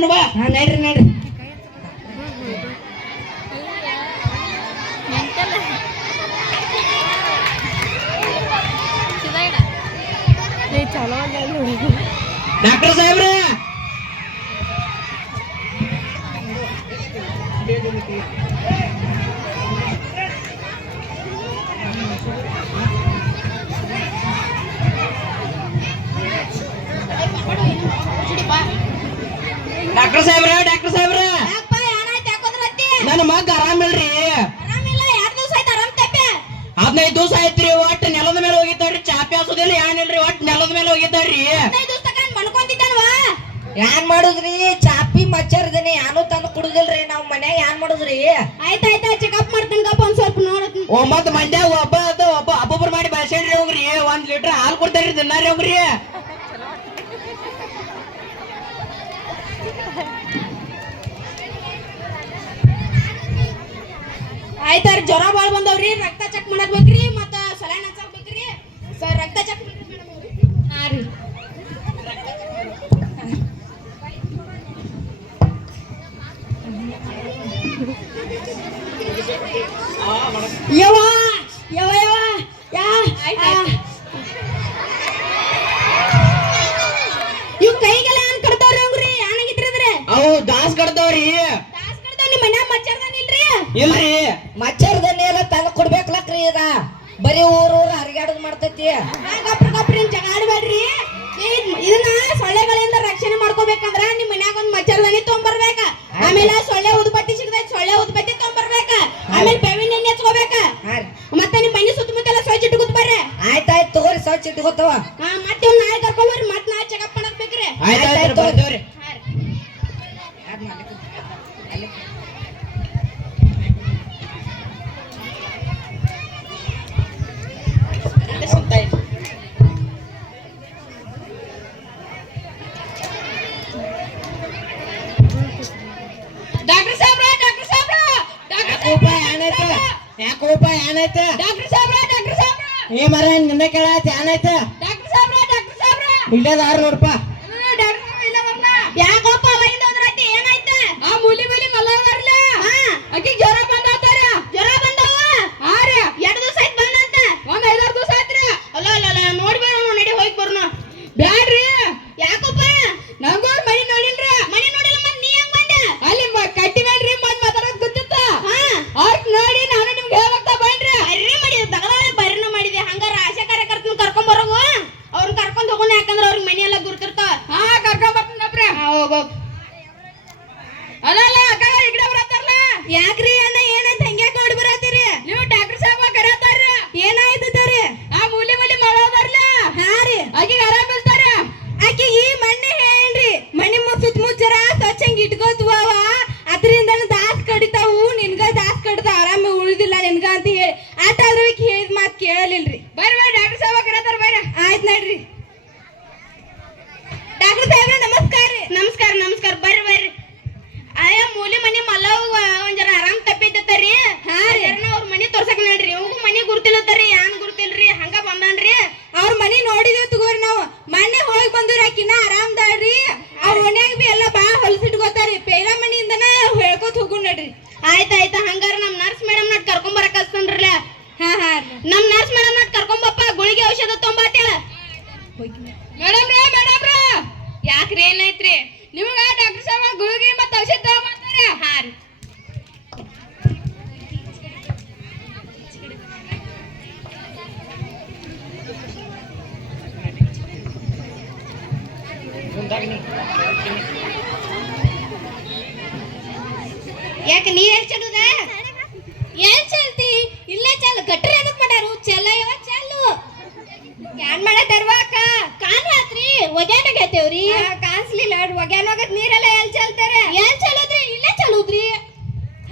ಮಾಡೋಣ ಬಾ. ನಡ್ರಿ ನಡ್ರಿ. ಡಾಕ್ಟರ್ ಸಾಹೇಬ್ರ ಡಾಕ್ಟರ್ ಸಾಹೇಬ್ರ ಡಾಕ್ಟರ್ ಸಾಹೇಬ್ರ ನನ್ನ ಮಗ ಆರಾಮಿಲ್ರಿ. 15 ದಿವಸ ಆಯ್ತ್ರಿ. ಒಟ್ಟು ನೆಲದ ಮೇಲೆ ಹೋಗಿದ್ದಾಡ್ರಿ. ಚಾಪಿ ಹಾಸೋದಿಲ್ಲ ಏನಿಲ್ರಿ. ಒಟ್ಟು ನೆಲದ ಮೇಲೆ ಹೋಗಿದ್ದಾಡ್ರಿ. ಯಾನ್ ಮಾಡುದ್ರಿ? ಚಾಪಿ ಮಚ್ಚರ್ದನಿ ಯಾನು ತಂದು ಕುಡುದಿಲ್ರಿ. ನಾವ್ ಮನ್ಯಾಗ ಯಾನ್ ಮಾಡುದ್ರಿ? ಆಯ್ತಾಯ್ತ ಚೆಕಪ್ ಮಾಡ್ತೀನಿ ಗಪ್ಪ ಒಂದ್ ಸ್ವಲ್ಪ ನೋಡತ್ನಿ. ಮತ್ ಮಂದ್ಯಾಗ ಒಬ್ಬೊಬ್ರು ಮಾಡಿ ಬಸ್ಸೇನ್ರಿ ಹೋಗ್ರಿ. 1 ಲೀಟರ್ ಹಾಲು ಕೊಡ್ತಾರ್ರಿ ದಿನಾರಿ ಹೋಗ್ರಿ. ಆಯ್ತಾರಿ ಜ್ವರ ಬಾಳ ಬಂದವ್ರಿ. ರಕ್ತ ಚೆಕ್ ಮಾಡಬೇಕ್ರಿ ಮತ್ತ ಸಲೈನ್ ಹಚ್ಚಬೇಕ್ರಿ. ಸರ್ ರಕ್ತ ಚೆಕ್ ಹಾ ರೀ. ಯವ್ವ ಯವ್ವ ಯವ್ವ ಯಾ ಇವ್ ಕೈಗೆಲ್ಲ ಏನ್ ಕಡ್ತಾವ್ರಿ ಅವ್ರಿ? ಏನಾಗಿದ್ರಿ? ಅವು ದಾಸ್ ಕಡ್ತಾವ್ರಿ. ದಾಸ್ ಕಡ್ತಾವ್. ನಿಮ್ ಮನ್ಯಾಗ ಮಚ್ಚರ್ದಾನಿಲ್ರಿ? ಇಲ್ರಿ. ಮಚ್ಚರ್ದನಿ ಎಲ್ಲ ತಂದು ಕೊಡ್ಬೇಕಲಕ್ರಿ. ಇದ ಬರೀ ಊರ್ ಹರಿಗಾಡೋದ್ ಮಾಡ್ತೈತಿ. ಗಪ್ರಿ ಜಗಾಡ್ಬೇಡ್ರಿ. ಇದನ್ನ ಸೊಳ್ಳೆಗಳಿಂದ ರಕ್ಷಣೆ ಮಾಡ್ಕೋಬೇಕಂದ್ರ ನಿಮ್ ಮನ್ಯಾಗ ಒಂದ್ ಮಚ್ಚರ್ದಾನಿ ತೊಗೊಂಬರ್ಬೇಕ. ಆಮೇಲೆ ಸೊಳ್ಳೆ ಉದ್ಬತ್ತಿ ಸಿಗದ ಸೊಳ್ಳೆ ಉದ್ಬತ್ತಿ ತೊಗೊಂಬರ್ಬೇಕ. ಆಮೇಲೆ ಬೇವಿನ ಎಣ್ಣೆ ಹಚ್ಕೋಬೇಕ. ಮತ್ತೆ ನಿಮ್ ಮನೆ ಸುತ್ತಮುತ್ತ ಸ್ವಚ್ಛ ಇಟ್ಕೊತ್ ಬರ್ರಿ. ಆಯ್ತಾಯ್ತು ತಗೋರಿ, ಸ್ವಚ್ಛ ಇಟ್ಕೋತಾವ. ಮತ್ತೆ ಇವ್ನ ನಾಳೆ ಕರ್ಕೊಂಡ್ಬರ್ರಿ. ಮತ್ ನಾಳೆ ಚೆಕಪ್ ಮಾಡಕ್ ಬೇಕ್ರಿ. ಆಯ್ತಾಯ್ತು ಬರ್ತೇವ್ರಿ. ಡಾಕ್ಟರ್ ಸಾಹೇಬ್ರ ಡಾಕ್ಟರ್ ಸಾಹೇಬ್ರ ಯಾಕೋಪ ಏನಾಯ್ತ? ಯಾಕೋಪ ಏನಾಯ್ತ? ಡಾಕ್ಟರ್ ಸಾಹೇಬ್ರ ಡಾಕ್ಟರ್ ಸಾಹೇಬ್ರ ಏ ಮರ ನಿನ್ನ ಕೇಳಾಯ್ತ ಏನಾಯ್ತ? ಡಾಕ್ಟರ್ ಸಾಹೇಬ್ರ ಡಾಕ್ಟರ್ ಸಾಹೇಬ್ರ ಇಲ್ಲದಾರ ನೋಡಪ್ಪ. ಡಾಕ್ಟರ್ ಸಾಹೇಬ್ರ ಇಲ್ಲ ಬರ್ಲ. ಯಾಕೋಪ ಅವಾಗಿಂದ ಹೋದ್ರತ್ತಿ ಏನಾಯ್ತ? ಆ ಮೂಲಿ ಮಲ್ಲವರ್ಲ ಆಕಿ ಜ್ವರ ಬಂದಾತಾರ. ಜ್ವರ ಬಂದಾವ? ಹಾ ರೀ. 2 ದಿವಸ ಆಯ್ತು ಬಂದಂತ. ಒಂದ್ 5-6 ದಿವಸ ಆಯ್ತ್ರಿ. ಅಲ್ಲ ನೋಡಿ ಬರೋಣ. ನಡಿ ಹೋಗಿ ಬರೋಣ. ಬ್ಯಾಡ್ರಿ. ಯಾಕೋಪ? ನಂಗೂ ಮನಿ ನೋಡಿಲ್ರಿ. ಮನಿ ನೋಡಿಲ್ಲ ಮತ್ ನೀ ಹೆಂಗ್ ಬಂದೆ? ಅಲ್ಲಿ ಕಟ್ಟಿ ಮೇಲ್ರಿ ಮತ್ ಮಾತಾಡಕ್ ಗೊತ್ತಿತ್ತ. ಅವ್ರ ನೋಡಿ ನಾನು ನಿಮ್ಗೆ ಹೇಳಕ್ತಾ ಬನ್ರಿ. ಬರ್ರಿ ಮಾಡಿದ ತಗದಾಳೆ ಬರ್ರಿನ ಮಾಡಿದೆ. ಹಂಗಾರ ಆಶಾ ಕಾರ್ಯಕರ್ತನ ಕರ್ಕೊಂಡ್ ಬರೋಗು. ಅವ್ರನ್ನ ಕರ್ಕೊಂಡ್ ಹೋಗೋಣ. ಯಾಕಂದ್ರ ಅವ್ರಿಗೆ ಮನಿ ಎಲ್ಲ ಗುರ್ತಿರ್ತಾವ. ಹಾ ಕರ್ಕೊಂಡ್ ಬರ್ತೀನಪ್ರಿ. ಹೋಗೋಗ್. ಅಲ್ಲ ಅಕ್ಕ ಈ ಕಡೆ ಬರತ್ತಾರಲ್ಲ. ಯಾಕ್ರಿ ಅಣ್ಣ ಏನಾಯ್ತು? ಹಂಗ್ಯಾಕ ಓಡಿ ಬರತ್ತೀರಿ? ನೀವು ಡಾಕ್ಟರ್ ಸಾಹೇಬ ಕರೆಯತ್ತಾರ್ರಿ. ಏನಾಯ್ತರಿ? ಆ ಮೂಲಿ ಮಳೋದಾರ್ಲ. ಹಾ ರೀ. ಆಕಿಗೆ ಆರಾಮ್ ಇರ್ತಾರ. ಆಕಿ ಈ ಮಣ್ಣೆ ಹೇಳ್ರಿ ಮನಿ ಸುತ್ತಮುತ್ತ ಜರ ಸ್ವಚ್ಛಂಗ್ ಇಟ್ಕೋತ್ವ. ಅದ್ರಿಂದ ದಾಸ್ ಕಡಿತಾವು. ನಿನ್ಗ ದಾಸ್ ಕಡ್ತಾವ ಆರಾಮ ಉಳಿದಿಲ್ಲ ನಿನ್ಗ ಅಂತ ಹೇಳಿ ಆಟಾದ್ರೂ ಹೇಳಿದ ಮಾತು ಕೇಳಲಿಲ್ರಿ. ಬರ್ರಿ ಡಾಕ್ಟರ್ ಸಾಹೇಬ ಕರೆಯತ್ತಾರ ಬರ್ರಿ. ಆಯ್ತು ನಡ್ರಿ. ಡಾಕ್ಟರ್ ಸಾಹೇಬ್ರ ನಮಸ್ಕಾರ ರೀ. ನಮಸ್ಕಾರ ನಮಸ್ಕಾರ. ಬರ್ರಿ ಬರ್ರಿ. ಆಯಾ ಮೂಲಿ ಮನಿ ಮಲ್ಲವ್ ಒಂದ್ ಜರ ಆರಾಮ್ ತಪ್ಪಿತ್ತರಿ. ಹಾ ರೀ. ಅವ್ರ ಮನಿ ತೋರ್ಸಕ್ ನಡ್ರಿ. ಇವ್ಗೂ ಮನಿ ಗುರ್ತಿಲ್ಲತ್ತರಿ. ಯಾನ್ ಗುರ್ತಿಲ್ರಿ. ಹಂಗ ಬಂದನ್ರಿ. ಅವ್ರ ಮನಿ ನೋಡಿದ್ವಿ ತಗೋರಿ. ನಾವು ಮೊನ್ನೆ ಹೋಗಿ ಬಂದ್ರಿ. ಆಕಿನ ಆರಾಮ್ದಾಳ್ರಿ. ಅವ್ರ ಮನ್ಯಾಗ ಬಿ ಎಲ್ಲ ಬಾಳ ಹೊಲಸಿಟ್ಕೋತಾರಿ. ಪೇಲ ಮನಿಯಿಂದನ ಹೇಳ್ಕೊತ ಹೋಗು ನಡ್ರಿ. ಆಯ್ತಾಯ್ತ. ಹಂಗಾರ ನಮ್ ನರ್ಸ್ ಮೇಡಮ್ ನಟ್ ಕರ್ಕೊಂಡ್ ಬರಕ್ ಹಸ್ತನ್ರಲ್ಲ. ಹಾ ನಮ್ ನರ್ಸ್ ಮೇಡಮ್ ನಟ್ ಕರ್ಕೊಂಬಪ್ಪ. ಗುಳಿಗೆ ಔಷಧ ತೊಂಬತ್ತೇಳ. ಮೇಡಮ್ ರೀ ಯಾಕ್ರಿ ಏನಾಯ್ತ್ರಿ? ನಿಮ್ಗ ಡಾಕ್ಟರ್ ಸಾಹೇಬ ಗುಳಿಗೆ ಮತ್ತ ಔಷಧ ತಗೊಂಬರ್ತಾರೆ. ಹಾ ರೀ. ಯಾಕೆ ನೀ ಎಲ್ಲಿ ಚಲುದ? ಎಲ್ಲಿ ಚಲ್ತಿ? ಇಲ್ಲೇ ಚಲ್. ಗಟ್ರಿ ಎದಕ್ ಮಾಡ್ಯಾರು? ಚೆಲ್ಲ ಯಾವ ಚಲ್ಲು. ಏನ್ ಮಾಡತ್ತಾರವ ಅಕ್ಕ? ಕಾನ್ ಹಾತ್ರಿ ಒಗ್ಯಾನಾಗತ್ತೇವ್ರಿ. ಕಾಣಿಸ್ಲಿಲ್ಲ. ಒಗ್ಯಾನೋಗತ್ ನೀರೆಲ್ಲ ಎಲ್ಲಿ ಚಲ್ತಾರೆ? ಎಲ್ಲಿ ಚಲೋದ್ರಿ? ಇಲ್ಲೇ ಚಲೋದ್ರಿ.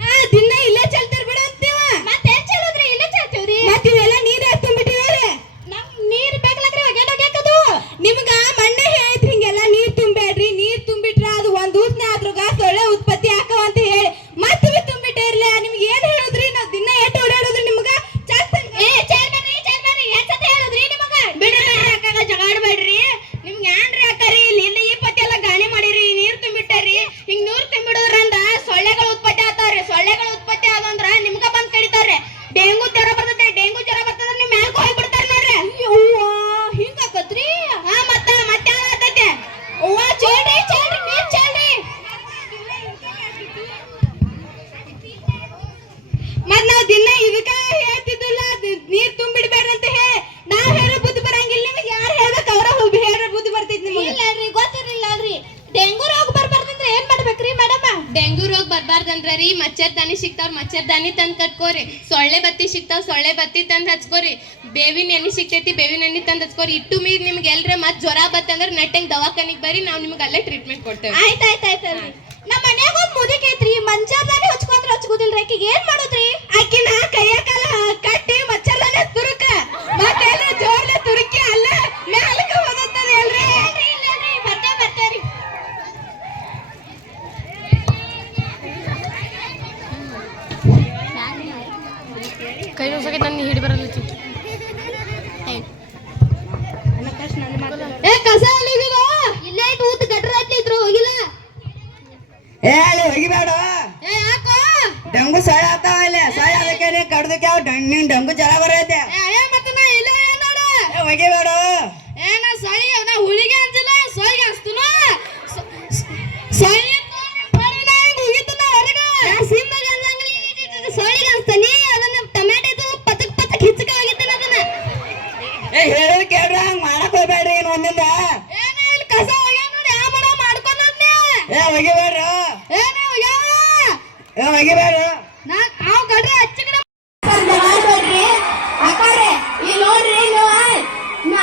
ಹಾ ದಿನ ಇಲ್ಲೇ ಚಲ್ತಾರ ಬಿಡ ಅಂತೀವ. ಮತ್ತೆ ಎಲ್ಲಿ ಚಲೋದ್ರಿ? ಇಲ್ಲೇ ಚಲ್ತೇವ್ರಿ. ಮತ್ತೆ ಇವೆಲ್ಲ ನೀರ್ ಯಾಕೆ ತುಂಬಿಟ್ಟಿದಾರೆ? ನಮ್ ನೀರ್ ಬೇಕಲಕ್ರಿ ಒಗ್ಯಾನೋಗ್ಯಾಕದು. ನಿಮ್ಗ ಮಣ್ಣೆ ಹೇಳಿದ್ರಿ ಹಿಂಗೆಲ್ಲ ನೀರ್ ತುಂಬೇಡ್ರಿ. ನೀರ್ ತುಂಬಿಟ್ರ ಅದು ಒಂದ್ ದಿವ್ಸನೇ ಆದ್ರೂಗ ಸೊಳ್ಳೆ ಉತ್ಪತ್ತಿ ಆಕವ ಅಂತ ಹೇಳಿ ಮತ್ತೆ ತುಂಬಿಟ್ಟೇ ಇರ್ಲಿ. ನಿಮ್ಗೆ ಏನ್ ಹೇಳುದ್ರಿ? ನಾವ್ ದಿನ ಎಷ್ಟು ಓಡಾಡೋದ್ರಿ ನಿಮ್ಗ? ಬಿಡ್ರಿ ಅಕ್ಕ ಜಗಾಡ್ಬೇಡ್ರಿ. ನಿಮ್ಗೆ ಏನ್ರಿ ಅಕ್ಕರಿ ಇಲ್ಲಿ ಈ ಪತ್ತಿ ಎಲ್ಲ ಗಾಣಿ ಮಾಡಿರಿ. ನೀರ್ ತುಂಬಿಟ್ಟ ಡೆಂಗು ರೋಗ ಬರ್ಬಾರ್ದಂದ್ರ ರೀ ಮಚ್ಚರ್ದಾನಿ ಸಿಗ್ತಾವ್ರ ಮಚ್ಚರ್ದಾನಿ ತಂದ್ ಕಟ್ಕೋರಿ. ಸೊಳ್ಳೆ ಬತ್ತಿ ಸಿಗ್ತಾವ್ ಸೊಳ್ಳೆ ಬತ್ತಿ ತಂದ್ ಹಚ್ಕೋರಿ. ಬೇವಿನ ಎಣ್ಣೆ ಸಿಗ್ತೈತಿ ಬೇವಿನ ಎಣ್ಣೆ ತಂದ್ ಹಚ್ಕೋರಿ. ಇಟ್ಟು ಮೀರ್ ನಿಮ್ಗೆ ಎಲ್ರ ಮತ್ ಜ್ವರ ಬತ್ತಂದ್ರ ನೆಟ್ಟಂಗ್ ದವಾಖಾನಿಗ್ ಬರ್ರಿ, ನಾವ್ ನಿಮ್ಗೆ ಅಲ್ಲೇ ಟ್ರೀಟ್ಮೆಂಟ್ ಕೊಡ್ತೇವೆ. ಆಯ್ತಾಯ್ತಾಯ್ತಲ್ರಿ. ನಮ್ಮ ಮನ್ಯಾಗ ಒಂದ್ ಮುದುಕಿ ಐತ್ರಿ, ಮಂಚರ್ದಾನಿ ಹಚ್ಕೊಂಡ್ರ ಹಚ್ಕೋದಿಲ್ರಿ. ಆಕಿಗೆ ಏನ್ ಮಾಡೋದ್ರಿ? ಆಕಿನ ಕೈಯ ಕಾಲ ಕಟ್ಟಿ ಮಚ್ಚರ್ದಾನೆ ತುರುಕ ಮತ್ತೆಲ್ಲ ಜೋರ್ಲೆ ತುರುಕಿ ಅಲ್ಲ ಮ್ಯಾಲಕ್ಕೆ ಹೋದತ್ತದ ಎಲ್ರಿ. ಇಲ್ಲರಿ ಬರ್ತೇವ್ರಿ. ಕೈ ಹೊಸಕ್ಕೆ ನನ್ನ ಹಿಡಿ ಬರಲ್ಲ. ಏ ಕಸ ಅಲ್ಲಿಗಿಲ್ಲ ಇಲ್ಲೇ ಊತ್ ಗಟ್ರ ಹತ್ತಿದ್ರು ಹೋಗಿಲ್ಲ. ಏ ಅಲ್ಲಿ ಹೋಗಿಬೇಡ, ಏ ಯಾಕೋ ಡೆಂಗು ಸೊಳ್ಳೆ ಆಗ್ತಾವ ಇಲ್ಲಿ. ಸೊಳ್ಳೆ ಅದಕ್ಕೆ ನೀ ಕಡ್ದಕ್ಕೆ ನಿನ್ ಡೆಂಗು ಜ್ವರ ಬರೈತೆ. ಏ ಮತ್ತೆ ನಾ ಇಲ್ಲ ನೋಡು ಏ ಹೋಗಿಬೇಡ. ಏ ನಾ ಸೊಳ್ಳೆ ನಾ ಹುಳಿಗೆ ಅಂಜಿಲ್ಲ ಸೊಳ್ಳಿಗೆ ಹಚ್ತನ ಸೊಳ್ಳೆ ಮಾಡಿ ನಾ ಹಿಂಗ್ ಹೋಗಿದ್ದನ ಹೊರಗ ಸಿಂಬಗ ಅಂದಂಗ್ಲಿ ಸೊಳ್ಳಿಗೆ ಅನ್ಸ್ತಾನಿ. ಅದನ್ನ ಟೊಮ್ಯಾಟೊ ಪತಕ್ ಪತಕ್ ಹಿಚ್ಚಕ ಹೋಗಿದ್ದಾನ ಅದನ್ನ. ಏ ಹೇಳೋದ್ ಕೇಳ್ರಿ, ಹಂಗ್ ಮಾಡಕ್ ಹೋಗ್ಬೇಡ್ರಿ ಇನ್ ಒಂದಿಂದ. ಏನ ಇಲ್ಲಿ ಕಸ ಹೋಗ್ಯಾವ ನೋಡಿ ಯಾವ ಮಾಡೋ ಮಾಡ್ಕೊಂಡ್ನೆ. ಏ ಹೋಗಿಬೇಡ್ರಿ, ಏನ ಹೋಗ್ಯಾವ ಏ ಹೋಗಿಬೇಡ್ರಿ. ನಾ ಅವ್ ಗಡ್ರೆ ಹಚ್ಚಿಕಡೆ ಮಾಡ್ಬೇಡ್ರಿ ಅಕ್ಕಾರೆ. ಇಲ್ಲಿ ನೋಡ್ರಿ ನೀವು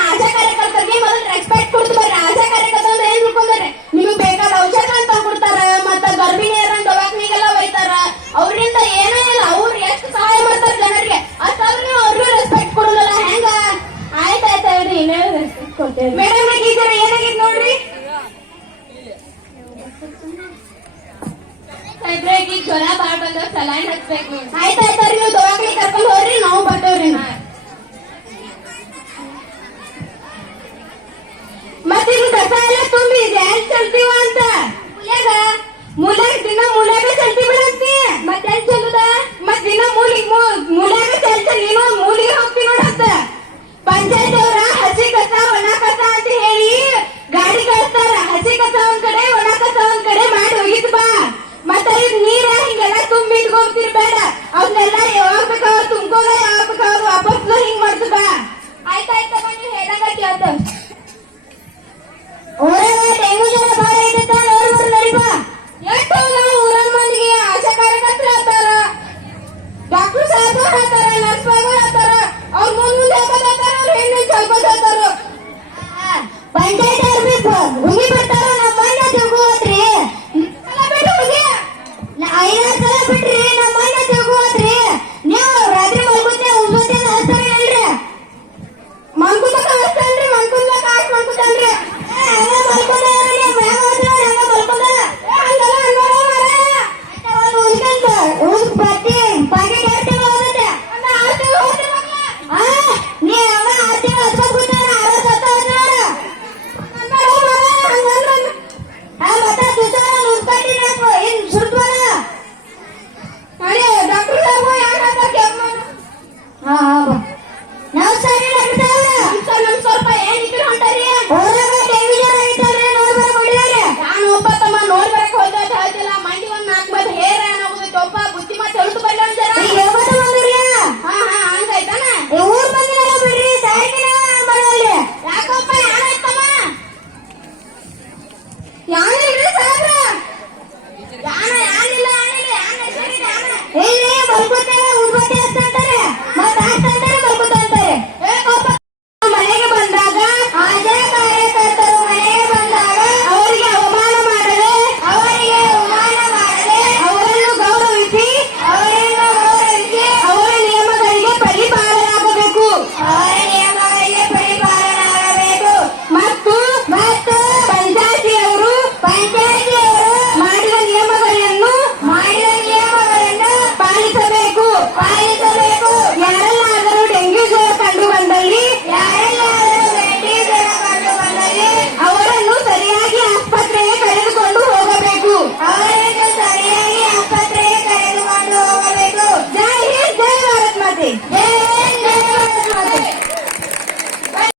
ಆಶಾ ಕಾರ್ಯಕರ್ತರಿಗೆ ಮೊದಲು ರೆಸ್ಪೆಕ್ಟ್ ಕೊಡ್ತು ಬರ್ರಿ. ಆಶಾ ಕಾರ್ಯಕರ್ತರು ಏನ್ ತಿಳ್ಕೊಂಡ್ರಿ, ನಿಮಗೆ ಬೇಕಾದ ಔಷಧ ಅಂತ ಕೊಡ್ತಾರ, ಮತ್ತ ಗರ್ಭಿಣಿಯರನ್ನ ದವಾಖಾನಿಗೆಲ್ಲ ಒಯ್ತಾರ. ಅವರಿಂದ ಏನೋ ಇಲ್ಲ, ಅವ್ರು ಎಷ್ಟು ಸಹಾಯ ಮಾಡ್ತಾರ ಜನರಿಗೆ, ಅಷ್ಟಾದ್ರೂ ನೀವು ಅವ್ರಿಗೂ ರೆಸ್ಪೆಕ್ಟ್ ಕೊಡೋಲ್ಲ ಹೆಂಗ? ಆಯ್ತಾಯ್ತಾವ್ರಿ, ರೆಸ್ಪೆಕ್ಟ್ ಕೊಡ್ತೇವೆ. ಮೇಡಮ್ ಟೀಚರ್ ಏನಾಗಿದ್ ನೋಡ್ರಿ, ಸಾಯ್ಬ್ರಿಗೆ ಜ್ವರ ಬಾಳ ಬಂದ ಸಲೈನ್ ಹಚ್ಬೇಕು. ಆಯ್ತಾಯ್ತಾವ್ರಿ, ನೀವು ದವಾಖಾನೆ ಕರ್ಕೊಂಡು ಹೋಗ್ರಿ, ನಾವು ಬರ್ತೇವ್ರಿ. ಮತ್ತೆ ಇದು ಕಸ ಎಲ್ಲ ತುಂಬಿ ಯಾರು ಚಲ್ತೀವ ಅಂತ ಮೂಲ್ಯಾಗ ದಿನ ಮೂಲ್ಯಾಗ ಚಲ್ತಿ ಬಿಡಂತಿ. ಮತ್ತೆ ಎಲ್ಲಿ ಚಲ್ಲುದ? ಮತ್ ದಿನ ಮೂಲ್ಯಾಗ ಚಲ್ತ ನೀನು ಮೂಲಿಗೆ ಹೋಗ್ತಿ ನೋಡಂತ. ಪಂಚಾಯತ್ ಅವ್ರ ಹಸಿ ಕಸ ಒಣ ಕಸ ಅಂತ ಹೇಳಿ ಗಾಡಿ ಕಳಿಸ್ತಾರ. ಹಸಿ ಕಸ ಒಂದ್ ಕಡೆ ಒಣ ಕಸ ಒಂದ್ ಕಡೆ ಮಾಡಿ ಹೋಗಿದ್ ಬಾ. ಮತ್ತ ಇದು ನೀರ ಹಿಂಗೆಲ್ಲ ತುಂಬಿ ಇಟ್ಕೊಂತಿರ್ಬೇಡ. ಅವನ್ನೆಲ್ಲ ಯಾವಾಗ ಬೇಕಾವ ತುಂಬ್ಕೋದ, ಯಾವಾಗ ಬೇಕಾವ ವಾಪಸ್ ಹಿಂಗ್ ಮಾಡ್ತು ಬಾ. ಆಯ್ತಾಯ್ತಮ್ಮ, ನೀವು ಹೇಳಂಗತಿ ಆತ. ಊರಾಗ ಡೆಂಗು ಜ್ವರ ಬಾಳ ಐತಂತ ನೋಡ್ಬಾರ ನಡಿಬಾ. ಎಷ್ಟು ನಾವು ಊರನ್ ಮಂದಿಗೆ ಆಶಾ ಕಾರ್ಯಕರ್ತರು ಹೇಳ್ತಾರ, ಡಾಕ್ಟರ್ ಸಾಹೇಬ್ ಹೇಳ್ತಾರ, ನರ್ಸ್ ಬಾಬು ಹೇಳ್ತಾರ, ಅವ್ರ ಮುಂದೆ ಹೇಳ್ತಾರ, ಅವ್ರ ಹೆಣ್ಣು ಚಲ್ಕೋತ ಹೇಳ್ತಾರ. ಪಂಚಾಯತ್ ಅವ್ರು ಹುಗಿ ಬಿಡ್ತಾರ, ನಮ್ಮ ಮನೆ ತಿಳ್ಕೋತ್ರಿ. ಬಿಟ್ಟು ಹುಗಿ 5 ಸಲ ಬಿಟ್ರಿ, ನಮ್ಮ ಮನೆ ತಿಳ್ಕೋತ್ರಿ. ನೀವು ರಾತ್ರಿ ಮಲ್ಕೋತೆ ಉಂಬತ್ತೆ ಹಚ್ತಾರ ಹೇಳ್ರಿ. ಮಲ್ಕೋತಕ ಹಚ್ತಾನ್ರಿ, ಮಲ್ಕೊಂಡ್ಲ ಕಾಸ್ ಮಲ್ಕೋತಾನ್ರಿ. ನೋಡ್ಬರಕ್ ಹೋಯ್ತ